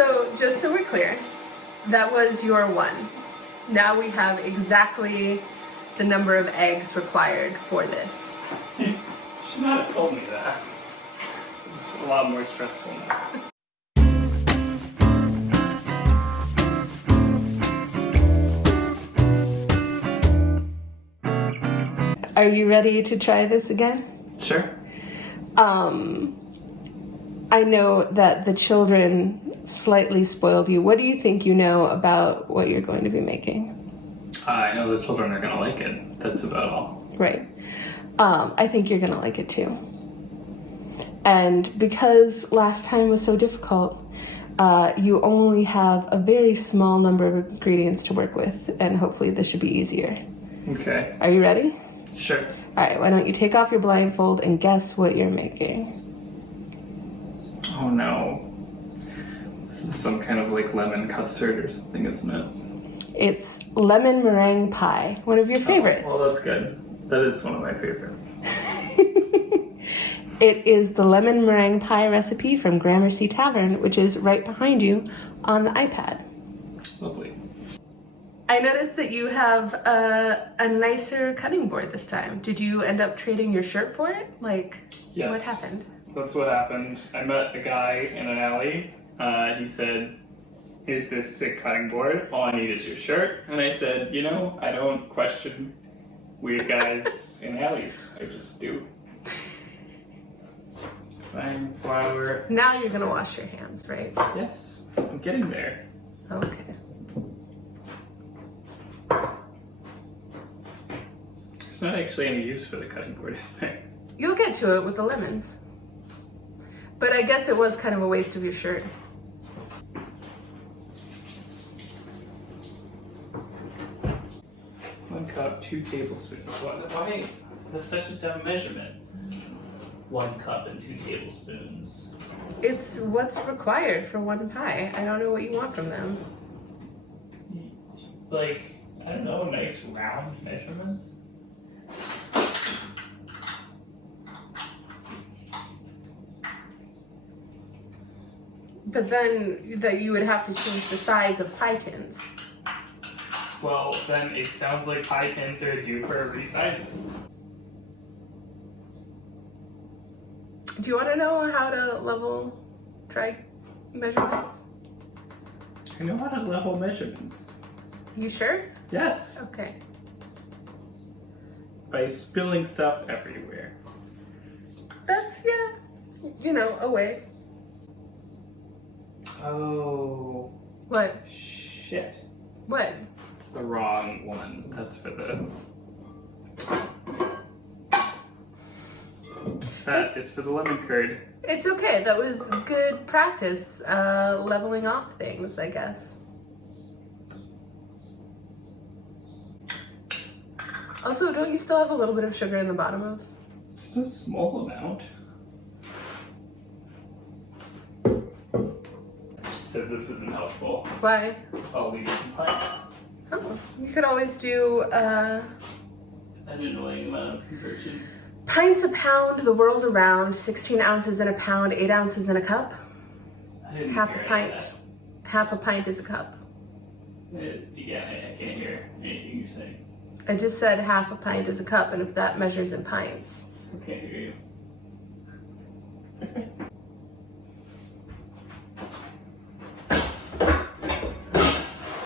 So just so we're clear, that was your one. Now we have exactly the number of eggs required for this. You should not have told me that. This is a lot more stressful now. Are you ready to try this again? Sure. I know that the children slightly spoiled you. What do you think you know about what you're going to be making? I know the children are going to like it. That's about all. Right. I think you're going to like it too. And because last time was so difficult, you only have a very small number of ingredients to work with, and hopefully this should be easier. Okay. Are you ready? Sure. All right, why don't you take off your blindfold and guess what you're making? Oh no. This is some kind of like lemon custard or something, isn't it? It's lemon meringue pie, one of your favorites. Oh, well, that's good. That is one of my favorites. It is the lemon meringue pie recipe from Gramercy Tavern, which is right behind you on the iPad. Lovely. I noticed that you have a nicer cutting board this time. Did you end up trading your shirt for it? Like, Yes. what happened? That's what happened. I met a guy in an alley. He said, "Here's this sick cutting board. All I need is your shirt." And I said, "You know, I don't question weird guys in alleys. I just do." Fine flour. Now you're gonna wash your hands, right? Yes, I'm getting there. Okay. There's not actually any use for the cutting board, is there? You'll get to it with the lemons. But I guess it was kind of a waste of your shirt. One cup, 2 tablespoons. Why? That's such a dumb measurement. 1 cup and 2 tablespoons. It's what's required for one pie. I don't know what you want from them. Like, I don't know, nice round measurements? But then that you would have to change the size of pie tins. Well, then it sounds like pie tins are due for a resizing. Do you want to know how to level try measurements? I know how to level measurements. You sure? Yes! Okay. By spilling stuff everywhere. That's, yeah, you know, a way. Oh. What? Shit. What? It's the wrong one. That's for the... That is for the lemon curd. It's okay. That was good practice, leveling off things, I guess. Also, don't you still have a little bit of sugar in the bottom of? Just a small amount. So this isn't helpful. Why? I'll leave you some pints. Oh, you could always do, An annoying amount of conversion. pints a pound the world around, 16 ounces in a pound, 8 ounces in a cup. I didn't Half hear a any of pint. Half a pint is a cup. that. Yeah, I can't hear anything you're saying. I just said half a pint is a cup, and if that measures in pints. Still can't hear you.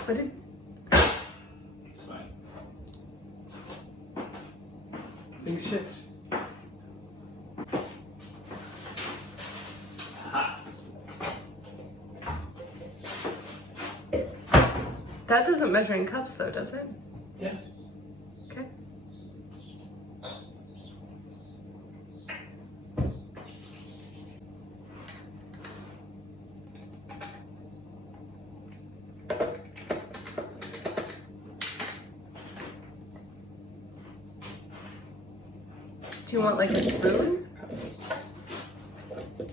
What did? It's fine. Things shift. Aha. That doesn't measure in cups, though, does it? Yeah. Okay. Do you want like a spoon?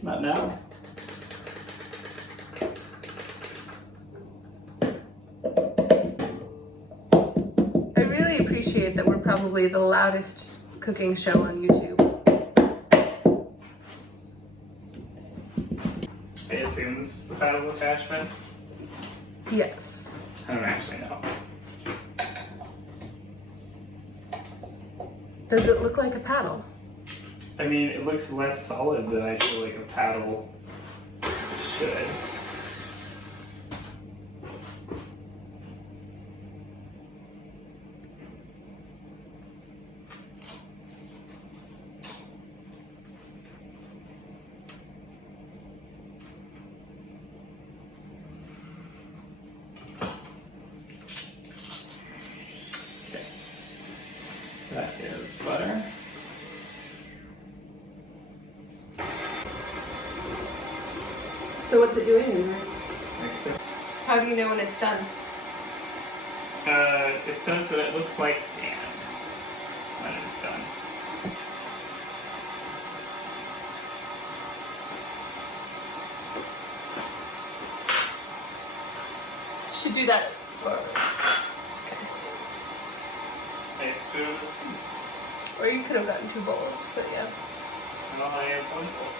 Not now. I really appreciate that we're probably the loudest cooking show on YouTube. I assume this is the paddle attachment? Yes. I don't actually know. Does it look like a paddle? I mean, it looks less solid than I feel like a paddle should. Okay. That is butter. So what's it doing in there? Mix it. How do you know when it's done? It says that it looks like sand when it's done. Should do that. Or you could have gotten 2 bowls, but yeah. No, I have 1 bowl.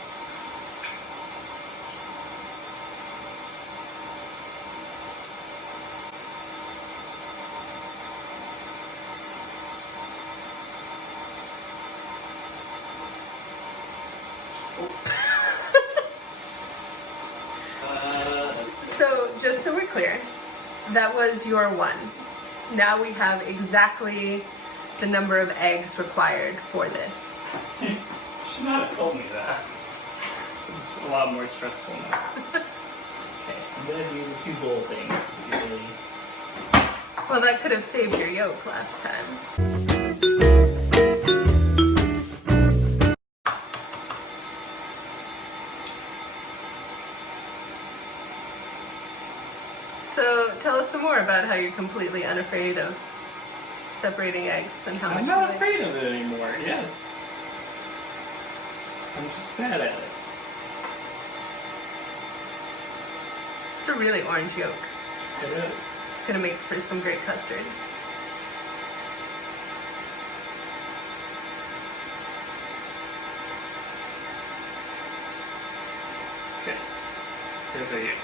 So, just so we're clear, that was your 1. Now we have exactly the number of eggs required for this. You should not have told me that. This is a lot more stressful now. Okay, I'm gonna do the 2 bowl thing. Well, that could have saved your yolk last time. So tell us some more about how you're completely unafraid of separating eggs and how much I'm you not like. afraid of it anymore, yes. I'm just bad at it. It's a really orange yolk. It is. It's gonna make for some great custard. Okay, here's a yolk.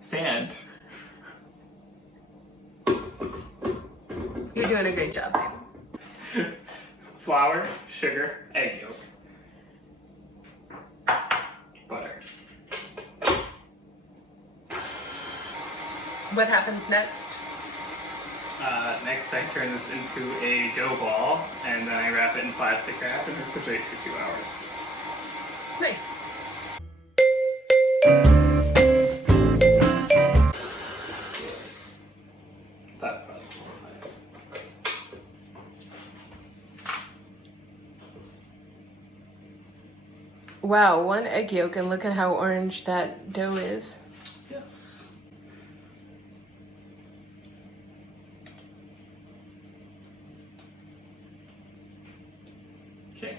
Sand. You're doing a great job, babe. Flour, sugar, egg yolk, butter. What happens next? Next I turn this into a dough ball and then I wrap it in plastic wrap and refrigerate for 2 hours. Nice. That probably qualifies. Wow, 1 egg yolk, and look at how orange that dough is. Yes. Okay.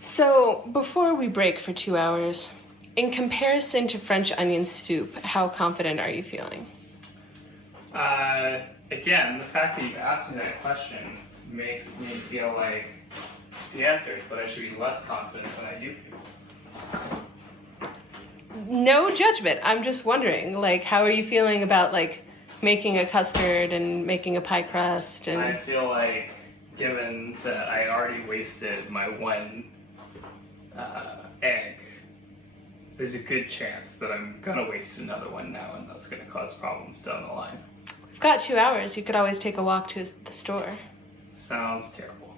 So, before we break for 2 hours, in comparison to French onion soup, how confident are you feeling? Again, the fact that you asked me that question makes me feel like the answer is that I should be less confident than I do feel. No judgment. I'm just wondering, like, how are you feeling about, like, making a custard and making a pie crust? And I feel like, given that I already wasted my 1 egg, there's a good chance that I'm gonna waste another one now, and that's gonna cause problems down the line. We've got 2 hours. You could always take a walk to the store. Sounds terrible.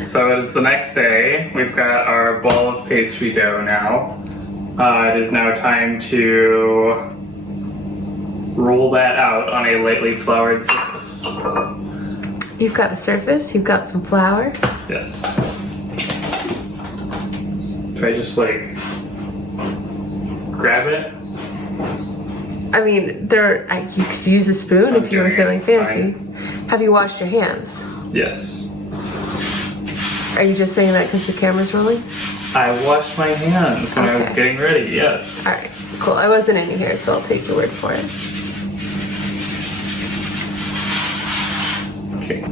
So it is the next day. We've got our ball of pastry dough now. It is now time to roll that out on a lightly floured surface. You've got a surface, you've got some flour. Yes. Do I just like grab it? I mean, you could use a spoon if you were feeling fancy. Have you washed your hands? Yes. Are you just saying that because the camera's rolling? I washed my hands when I was Okay. getting ready, yes. Alright, cool. I wasn't in here, so I'll take your word for it. Okay.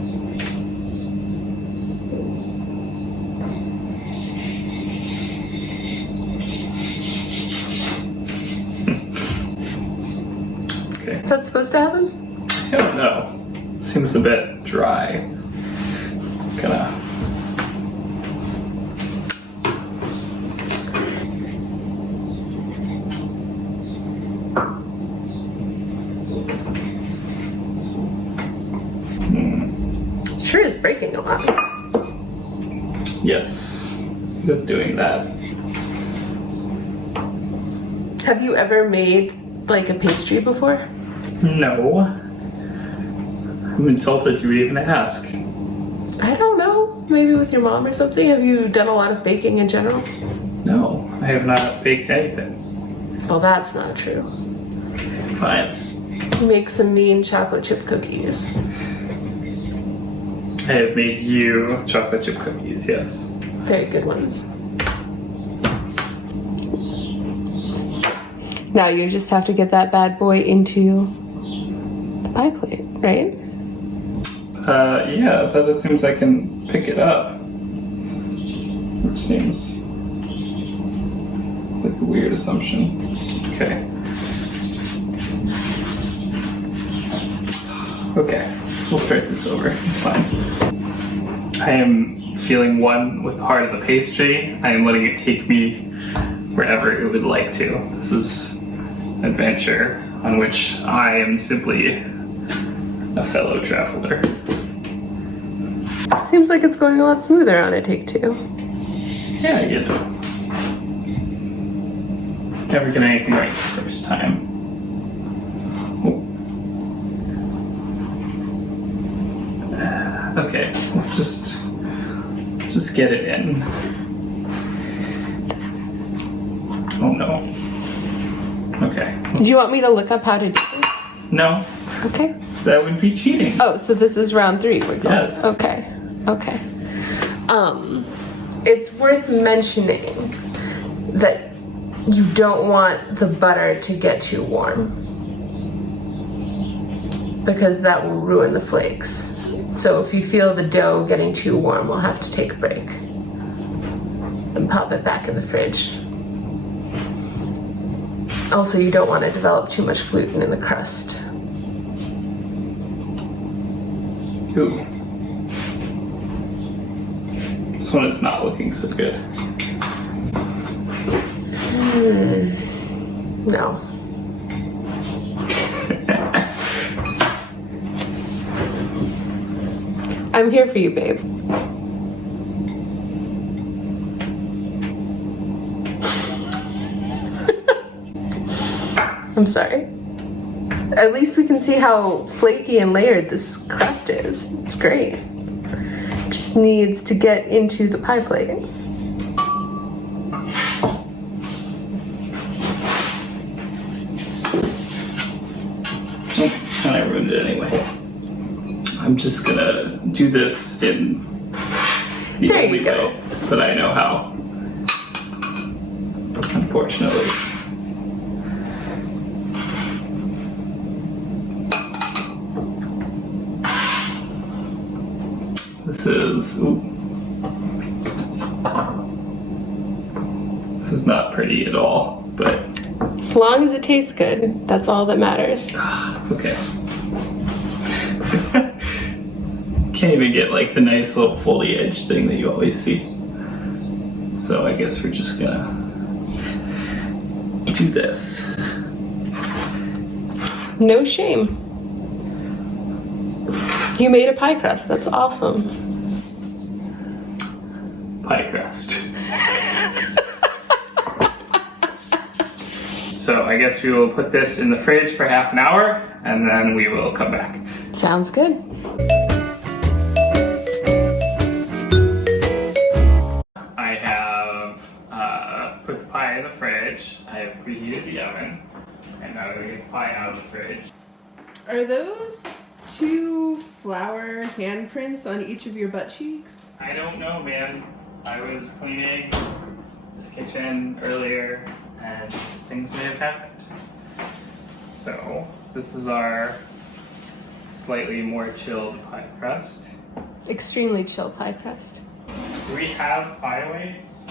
Okay. Is that supposed to happen? I don't know. Seems a bit dry. Gonna. Sure is breaking a lot. Yes, he was doing that. Have you ever made like a pastry before? No. I'm insulted you would even ask. I don't know. Maybe with your mom or something. Have you done a lot of baking in general? No, I have not baked anything. Well, that's not true. Fine. You make some mean chocolate chip cookies. I have made you chocolate chip cookies, yes. Very good ones. Now you just have to get that bad boy into the pie plate, right? Yeah, that assumes I can pick it up. Which seems like a weird assumption. Okay. Okay, we'll start this over. It's fine. I am feeling one with the heart of the pastry. I am letting it take me wherever it would like to. This is an adventure on which I am simply a fellow traveler. Seems like it's going a lot smoother on a take two. Yeah, I get it. Never get anything right the first time. Okay, let's just get it in. Oh no. Okay. Do you want me to look up how to do this? No, Okay. that would be cheating. Oh, so this is round 3 we're going. Yes. Okay. Okay. It's worth mentioning that you don't want the butter to get too warm, because that will ruin the flakes. So if you feel the dough getting too warm, we'll have to take a break and pop it back in the fridge. Also, you don't want to develop too much gluten in the crust. Ooh. This one is not looking so good. No. I'm here for you, babe. I'm sorry. At least we can see how flaky and layered this crust is. It's great. Just needs to get into the pie plate. Oh, and I ruined it anyway. I'm just gonna do this in the There you only go. way that I know how. Unfortunately. This is not pretty at all, but As long as it tastes good, that's all that matters. okay. Can't even get like the nice little foldy edge thing that you always see. So I guess we're just gonna do this. No shame. You made a pie crust. That's awesome. Pie crust. So I guess we will put this in the fridge for half an hour and then we will come back. Sounds good. I have put the pie in the fridge. I have preheated the oven. And now I'm going to get the pie out of the fridge. Are those 2 flour handprints on each of your butt cheeks? I don't know, man. I was cleaning this kitchen earlier and things may have happened. So this is our slightly more chilled pie crust. Extremely chill pie crust. Do we have pie weights?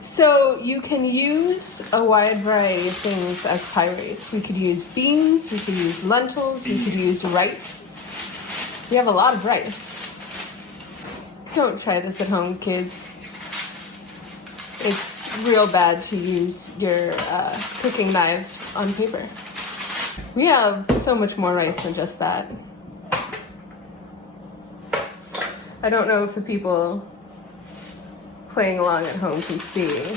So you can use a wide variety of things as pie weights. We could use beans, we could use lentils, we could use rice. We have a lot of rice. Don't try this at home, kids. It's real bad to use your cooking knives on paper. We have so much more rice than just that. I don't know if the people playing along at home can see,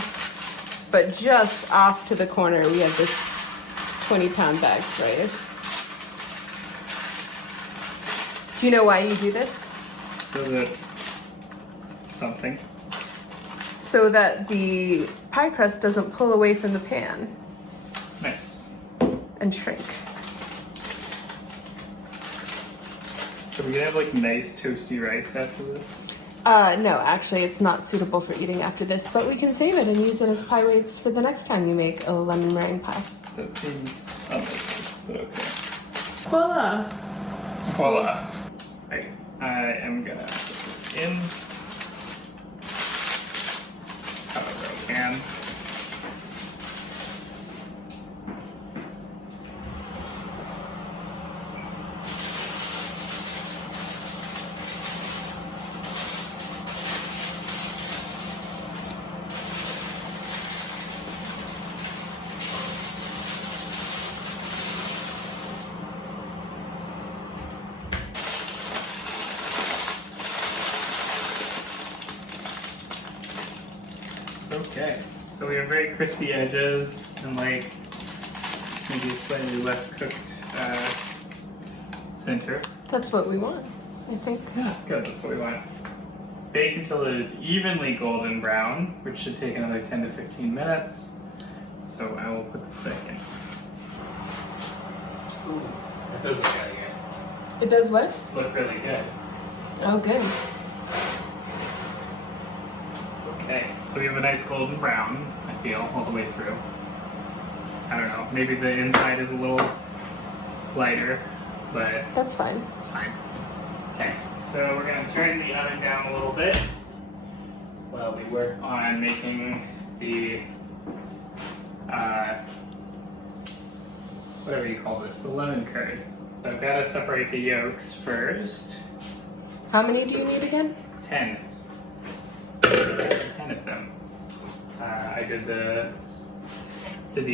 but just off to the corner we have this 20-pound bag of rice. Do you know why you do this? So that something. So that the pie crust doesn't pull away from the pan Nice. and shrink. So we're gonna have like nice toasty rice after this? No, actually it's not suitable for eating after this, but we can save it and use it as pie weights for the next time you make a lemon meringue pie. That seems unlikely, but okay. Voila! Voila. Right, I am gonna put this in. However I can. Okay, so we have very crispy edges and like maybe slightly less cooked center. That's what we want, I think. Yeah, good, that's what we want. Bake until it is evenly golden brown, which should take another 10 to 15 minutes. So I will put this back in. Ooh, it does look really good. It does what? Look really good. Oh, good. Okay, so we have a nice golden brown, I feel, all the way through. I don't know, maybe the inside is a little lighter, but That's fine. it's fine. Okay, so we're gonna turn the oven down a little bit while we work on making the, whatever you call this, the lemon curd. So I've gotta separate the yolks first. How many do you need again? 10. 10 of them. I did the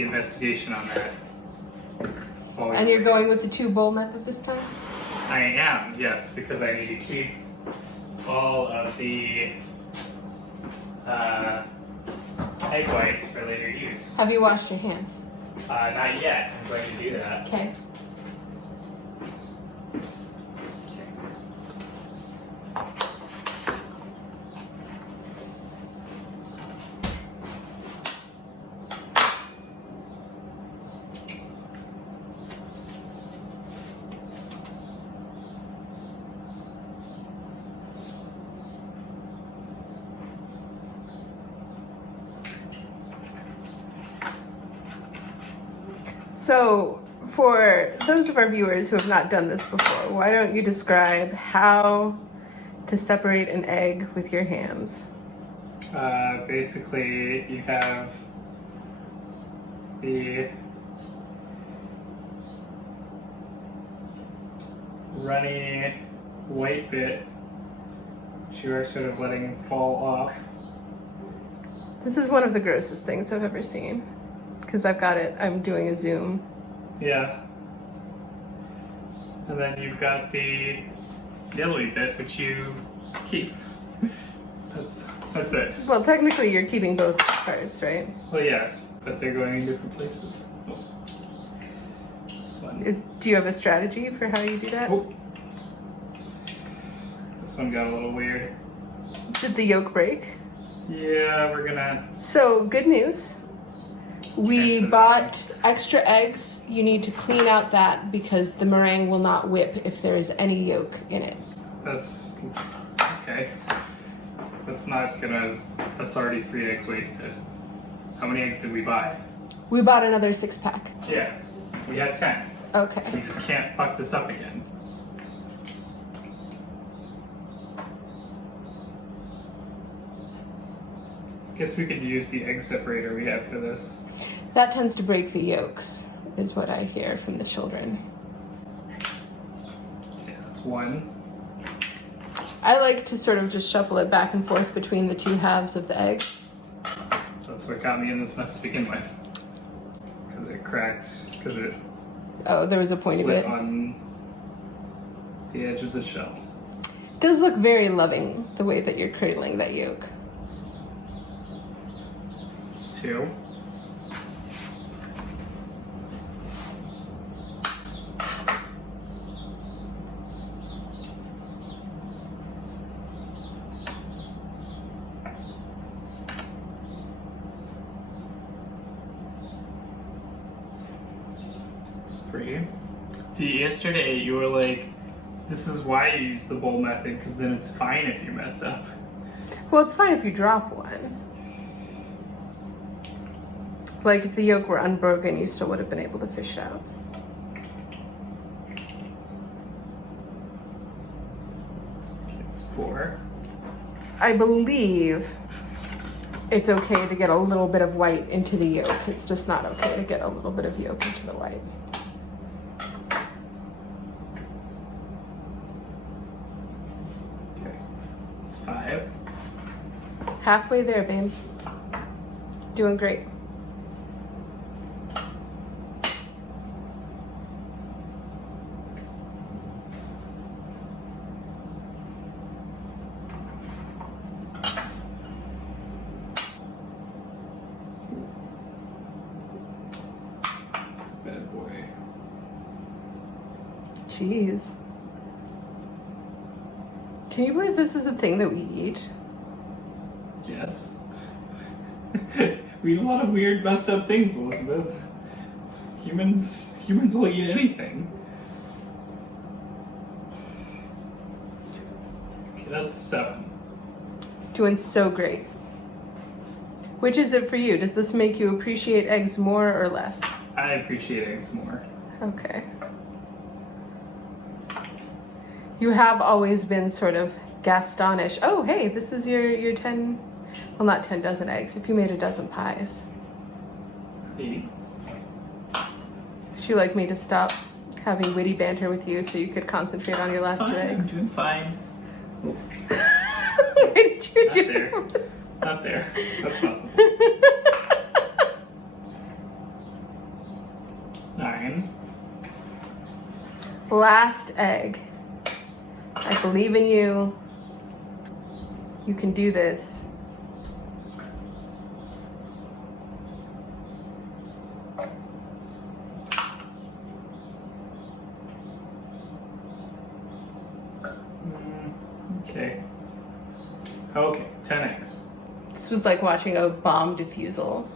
investigation on that. And you're going with the 2-bowl method this time? I am, yes, because I need to keep all of the egg whites for later use. Have you washed your hands? Not yet. I'm going to do that. Okay. So, for those of our viewers who have not done this before, why don't you describe how to separate an egg with your hands? Basically, you have the runny white bit, which you are sort of letting fall off. This is one of the grossest things I've ever seen. Because I've got it, I'm doing a zoom. Yeah. And then you've got the yellowy bit, which you keep. That's it. Well, technically you're keeping both parts, right? Well, yes, but they're going in different places. Oh. This one. Do you have a strategy for how you do that? Oh. This one got a little weird. Did the yolk break? Yeah, we're gonna... So, good news. We Transfer that bought extra eggs. You need to clean out that because the meringue will not whip if there is any yolk in it. That's... okay. That's not gonna... That's already 3 eggs wasted. How many eggs did we buy? We bought another 6-pack. Yeah, we had 10. Okay. We just can't fuck this up again. Guess we could use the egg separator we have for this. That tends to break the yolks, is what I hear from the children. Okay, that's one. I like to sort of just shuffle it back and forth between the two halves of the egg. That's what got me in this mess to begin with. Because it cracked, because it Oh, there was a point of split it. on the edge of the shell. It does look very loving, the way that you're cradling that yolk. It's two. It's three. See, yesterday you were like, this is why you use the bowl method, because then it's fine if you mess up. Well, it's fine if you drop one. Like if the yolk were unbroken, you still would have been able to fish it out. Okay, it's four. I believe it's okay to get a little bit of white into the yolk. It's just not okay to get a little bit of yolk into the white. Okay, it's five. Halfway there, babe. Doing great. Bad boy. Jeez. Can you believe this is a thing that we eat? Yes. We eat a lot of weird, messed up things, Elizabeth. Humans will eat anything. Okay, that's 7. Doing so great. Which is it for you? Does this make you appreciate eggs more or less? I appreciate eggs more. Okay. You have always been sort of Gastonish. Oh, hey, this is your 10, well, not 10 dozen eggs, if you made a dozen pies. 8. Would you like me to stop having witty banter with you so you could concentrate on your last Fine, two I'm eggs? doing fine. What did you Not do? there. Not there. That's not. 9. Last egg. I believe in you. You can do this. Okay. Okay, 10 eggs. This was like watching a bomb defusal.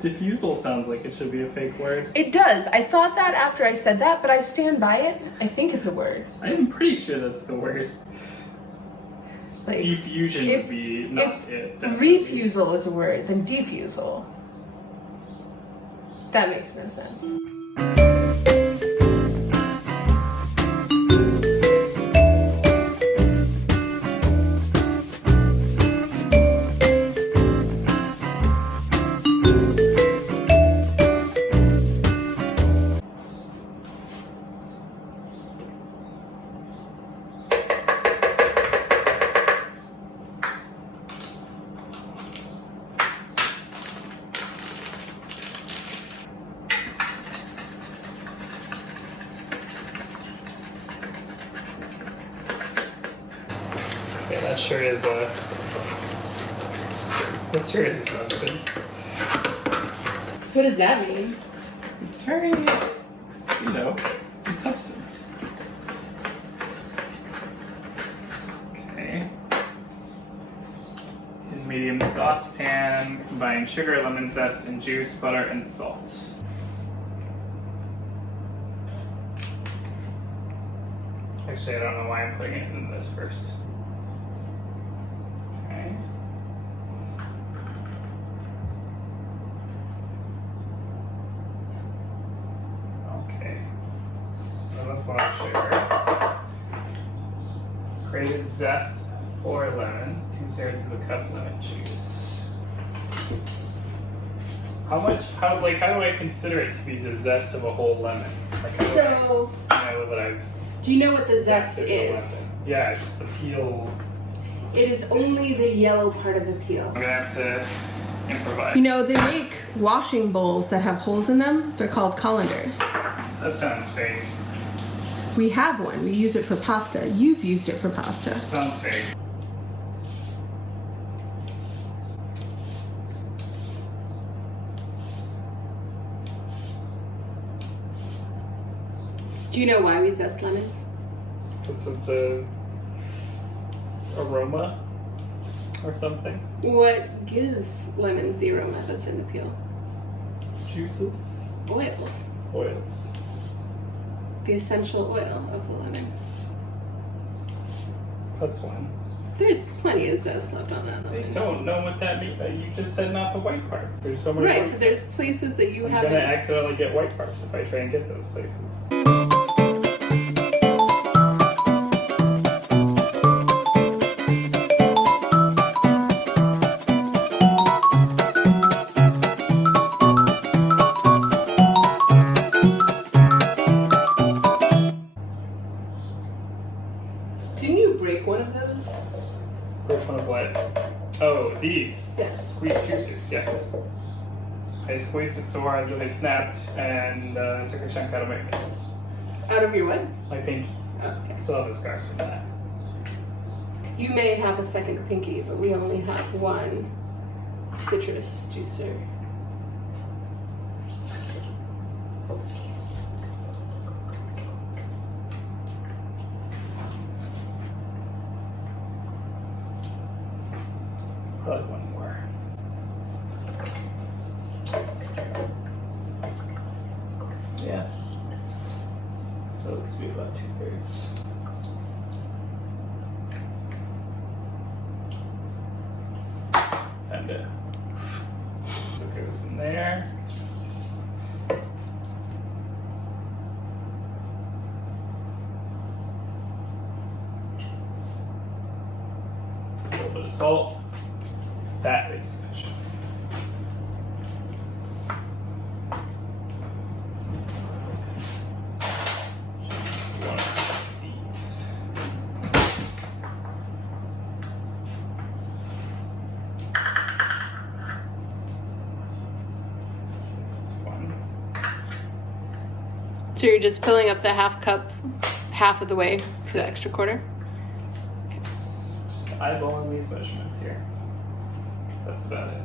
Diffusal sounds like it should be a fake word. It does. I thought that after I said that, but I stand by it. I think it's a word. I'm pretty sure that's the word. Like, Diffusion would be not if it. Definitely. refusal is a word, then defusal. That makes no sense. Yeah, that sure is a substance. What does that mean? It's a substance. Okay. In medium saucepan, combine sugar, lemon zest, and juice, butter, and salt. Actually, I don't know why I'm putting it in this first. Okay. sugar. Grated zest, 4 lemons, 2/3 of a cup lemon juice. How do I consider it to be the zest of a whole lemon? Like, So, know that I've do you know what the zest zested the is? lemon. Yeah, it's the peel. It is only the yellow part of the peel. I'm gonna have to improvise. You know, they make washing bowls that have holes in them. They're called colanders. That sounds fake. We have one. We use it for pasta. You've used it for pasta. Sounds fake. Do you know why we zest lemons? Because of the aroma or something. What gives lemons the aroma that's in the peel? Juices, Oils. oils. The essential oil of the lemon. That's one. There's plenty of zest left on that I lemon. don't know what that means. You just said not the white parts. There's so many Right, white but there's parts. places that you I'm haven't. gonna accidentally get white parts if I try and get those places. Didn't you break one of those? Which one of what? Oh, these. Yes. Squeeze juicers, yes. I squeezed it so hard that it snapped and took a chunk out of my Out of your what? pinky. Okay. I still have a scar from that. You may have a second pinky, but we only have one citrus juicer. Probably one more. Yeah. So it looks to be about 2/3. Time to. So it goes in there. A little bit of salt. That is sufficient. Just one of these. That's one. So you're just filling up the half cup half of the way for the extra quarter? Just eyeballing these measurements here. That's about it.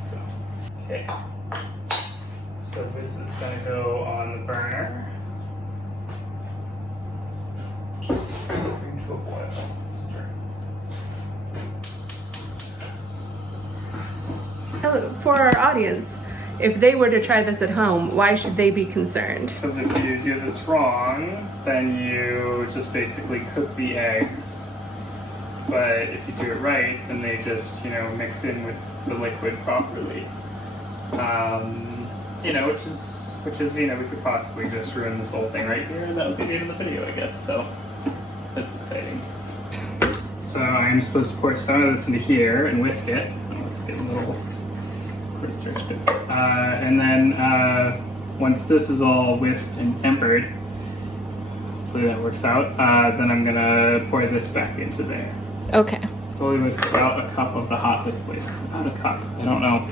So, okay. So this is going to go on the burner. Bring to a boil. Stir. Hello, for our audience, if they were to try this at home, why should they be concerned? Because if you do this wrong, then you just basically cook the eggs. But if you do it right, then they just, mix in with the liquid properly. Which is, we could possibly just ruin this whole thing right here, and that would be the end of the video, I guess. So that's exciting. So I'm supposed to pour some of this into here and whisk it. Let's get a little cornstarch bits. And then once this is all whisked and tempered, hopefully that works out, then I'm gonna pour this back into there. Okay. Slowly whisk about a cup of the hot liquid. About a cup, I don't know.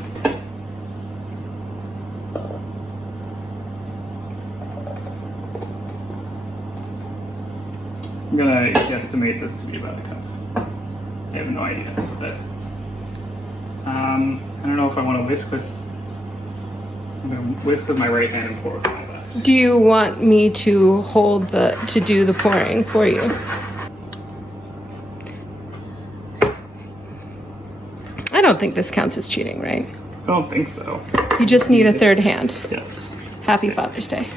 I'm gonna guesstimate this to be about a cup. I have no idea, but I don't know if I want to whisk with. I'm gonna whisk with my right hand and pour with my left. Do you want me to to do the pouring for you? I don't think this counts as cheating, right? I don't think so. You just need a third hand. Yes. Happy Father's Day.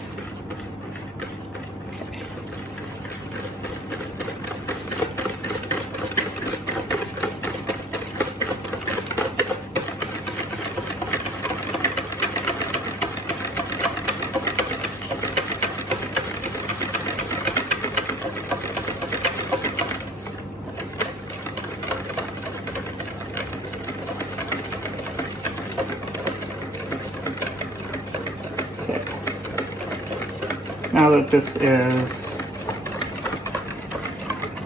Now that this is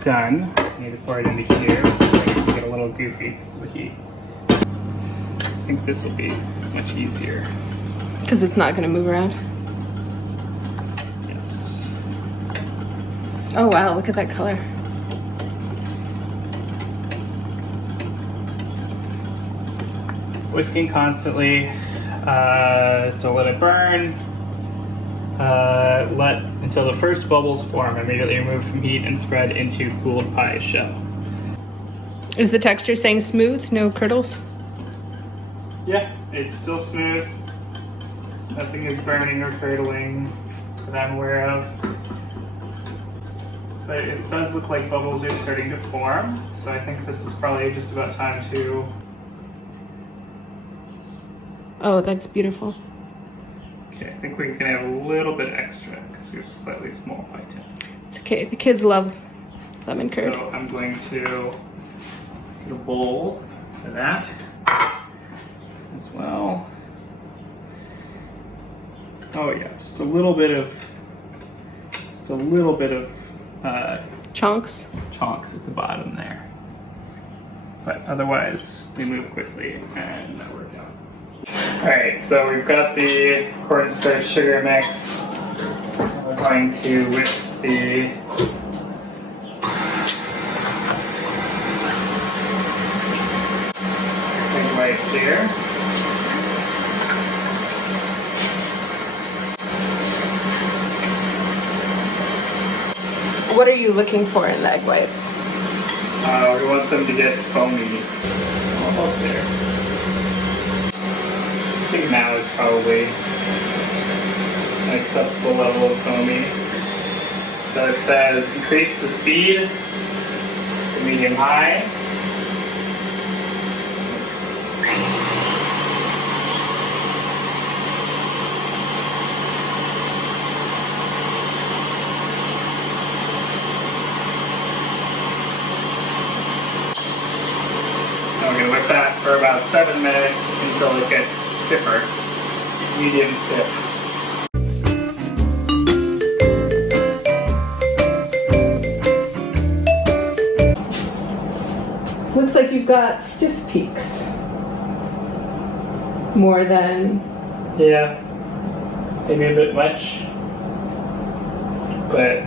done, I need to pour it into here, which is going to get a little goofy because of the heat. I think this will be much easier. Because it's not going to move around. Yes. Oh wow, look at that color. Whisking constantly, don't let it burn. Let until the first bubbles form. Immediately remove from heat and spread into cooled pie shell. Is the texture saying smooth? No curdles? Yeah, it's still smooth. Nothing is burning or curdling that I'm aware of. But it does look like bubbles are starting to form, so I think this is probably just about time to... Oh, that's beautiful. Okay, I think we can have a little bit extra because we have a slightly small pie tin. It's okay, the kids love lemon curd. So I'm going to get a bowl for that as well. Oh yeah, just a little bit of Chunks. chunks at the bottom there. But otherwise, we move quickly and that worked out. Alright, so we've got the cornstarch sugar mix. We're going to whip the egg whites here. What are you looking for in the egg whites? We want them to get foamy. Almost there. I think now is probably an acceptable level of foamy. So it says increase the speed to medium high. And we're going to whip that for about 7 minutes until it gets stiffer, medium stiff. Looks like you've got stiff peaks. More than... Yeah, maybe a bit much, but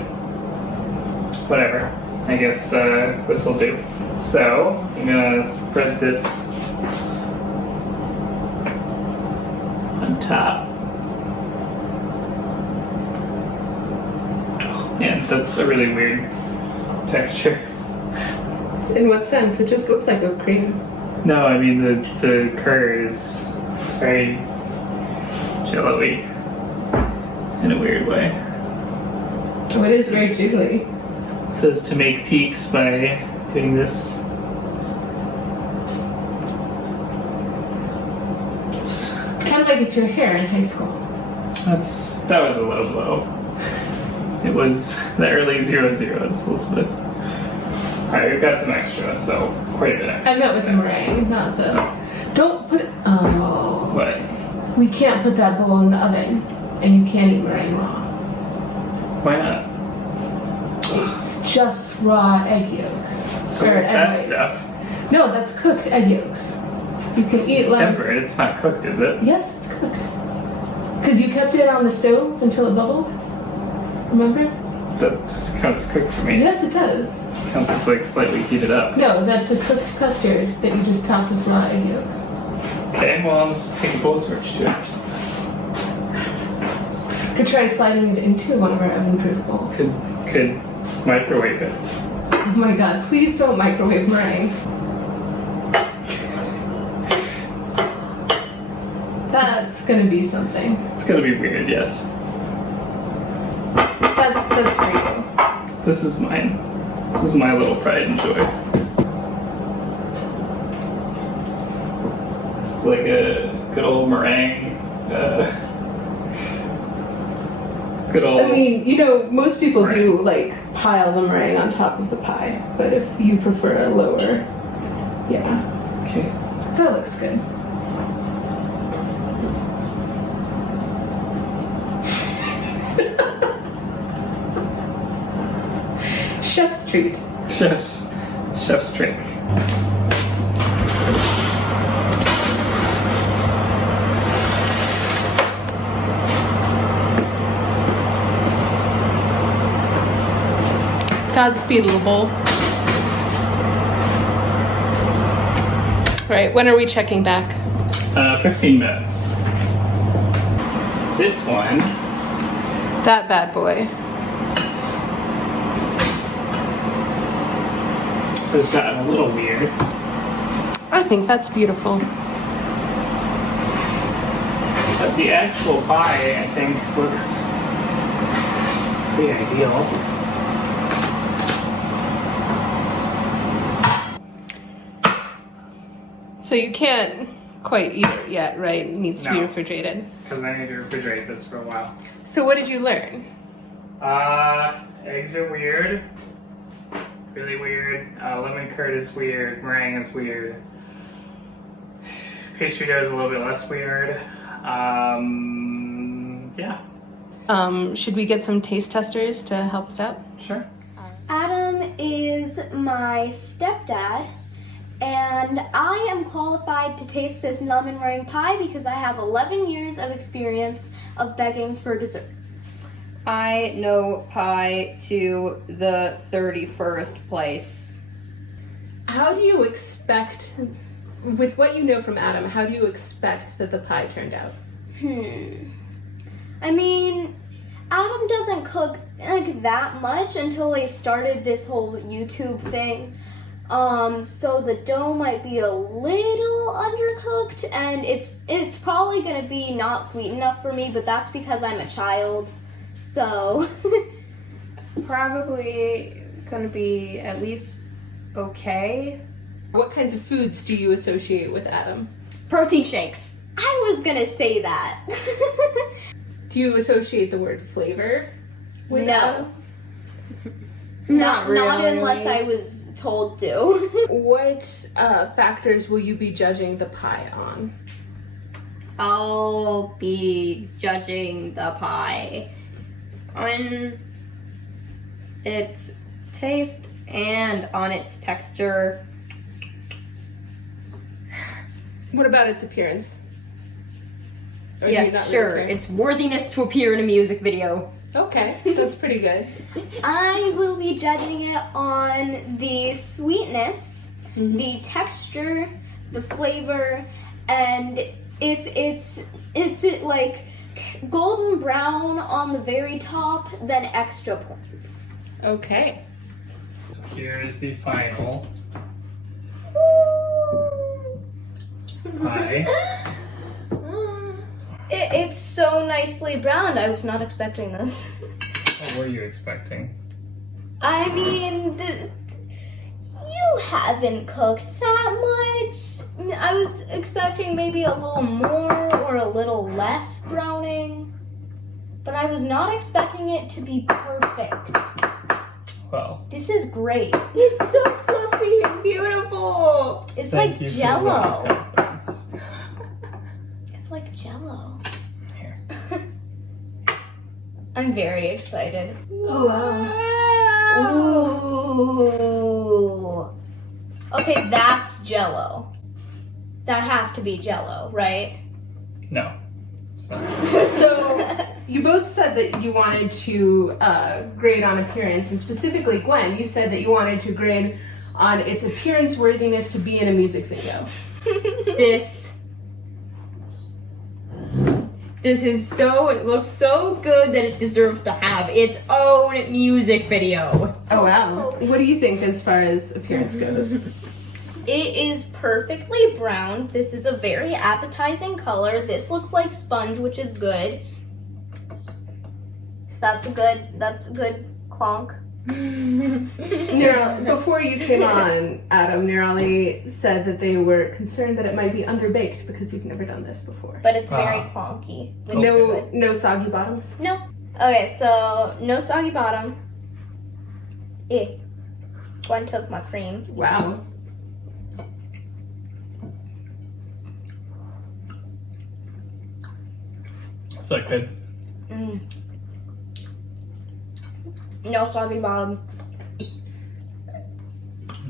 whatever. I guess this will do. So I'm gonna spread this on top. Yeah, that's a really weird texture. In what sense? It just looks like whipped cream. No, I mean the curd is it's very jello-y in a weird way. Oh, it is very jiggly. It says to make peaks by doing this. Kind of like it's your hair in high school. That was a low blow. It was the early 00s, Elizabeth. Alright, we've got some extra, so quite a bit extra. I meant with the meringue, not the... So, Don't put it... Oh. what? We can't put that bowl in the oven, and you can't eat meringue raw. Why not? It's just raw egg yolks. So Or what's egg that whites. stuff? No, that's cooked egg yolks. You can eat It's lemon. tempered, it's not cooked, is it? Yes, it's cooked. Because you kept it on the stove until it bubbled. Remember? That just counts cooked to me. Yes, it does. Counts as like slightly heated up. No, that's a cooked custard that you just top with raw egg yolks. Okay, well I'll just take a blowtorch to it. Could try sliding it into one of our oven-proof bowls. Could microwave it. Oh my god, please don't microwave meringue. That's gonna be something. It's gonna be weird, yes. That's for you. This is mine. This is my little pride and joy. This is like a good old meringue. Good old. I mean, you know, most people do like pile the meringue on top of the pie, but if you prefer a lower, yeah. Okay. That looks good. Chef's treat. Chef's trick. Godspeed, little bowl. Right, when are we checking back? 15 minutes. This one That bad boy. has gotten a little weird. I think that's beautiful. But the actual pie, I think, looks pretty ideal. So you can't quite eat it yet, right? It needs to be No. refrigerated. Because I need to refrigerate this for a while. So what did you learn? Eggs are weird. Really weird. Lemon curd is weird. Meringue is weird. Pastry dough is a little bit less weird. Yeah, Should we get some taste testers to help us out? sure. Adam is my stepdad, and I am qualified to taste this lemon meringue pie because I have 11 years of experience of begging for dessert. I know pie to the 31st place. How do you expect, with what you know from Adam, how do you expect that the pie turned out? I mean, Adam doesn't cook like that much until they started this whole YouTube thing. So the dough might be a little undercooked, and it's probably gonna be not sweet enough for me, but that's because I'm a child. So Probably gonna be at least okay. What kinds of foods do you associate with Adam? Protein shakes. I was gonna say that. Do you associate the word flavor with No. Adam? Not really. unless I was told to. What factors will you be judging the pie on? I'll be judging the pie on its taste and on its texture. What about its appearance? Or do you not Yes, really sure. care? Its worthiness to appear in a music video. Okay, that's pretty good. I will be judging it on the sweetness, the texture, the flavor, and if it's like golden brown on the very top, then extra points. Okay. So here is the final pie. It's so nicely browned. I was not expecting this. What were you expecting? I mean, you haven't cooked that much. I was expecting maybe a little more or a little less browning, but I was not expecting it to be perfect. Well, This is great. It's so fluffy and beautiful. It's thank like you for the Jello. confidence. It's like Jello. Here. I'm very excited. Oh wow. Ooh. Okay, that's Jello. That has to be Jello, right? No. Sorry. So you both said that you wanted to grade on appearance, and specifically Gwen, you said that you wanted to grade on its appearance worthiness to be in a music video. This is so, it looks so good that it deserves to have its own music video. Oh wow. What do you think as far as appearance goes? It is perfectly brown. This is a very appetizing color. This looks like sponge, which is good. That's a good clonk. Before you came on, Adam, Nirali said that they were concerned that it might be underbaked because you've never done this before. But it's very clonky. Which is No, good. no soggy bottoms. No. Okay, so no soggy bottom. Gwen took my cream. Wow. Is that good? No soggy bottom.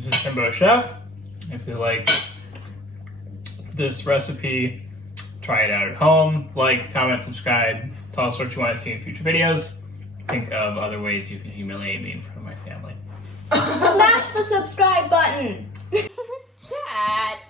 is Himbo Chef. If you like this recipe, try it out at home. Like, comment, subscribe. Tell us what you want to see in future videos. Think of other ways you can humiliate me in front of my family. Smash the subscribe button. That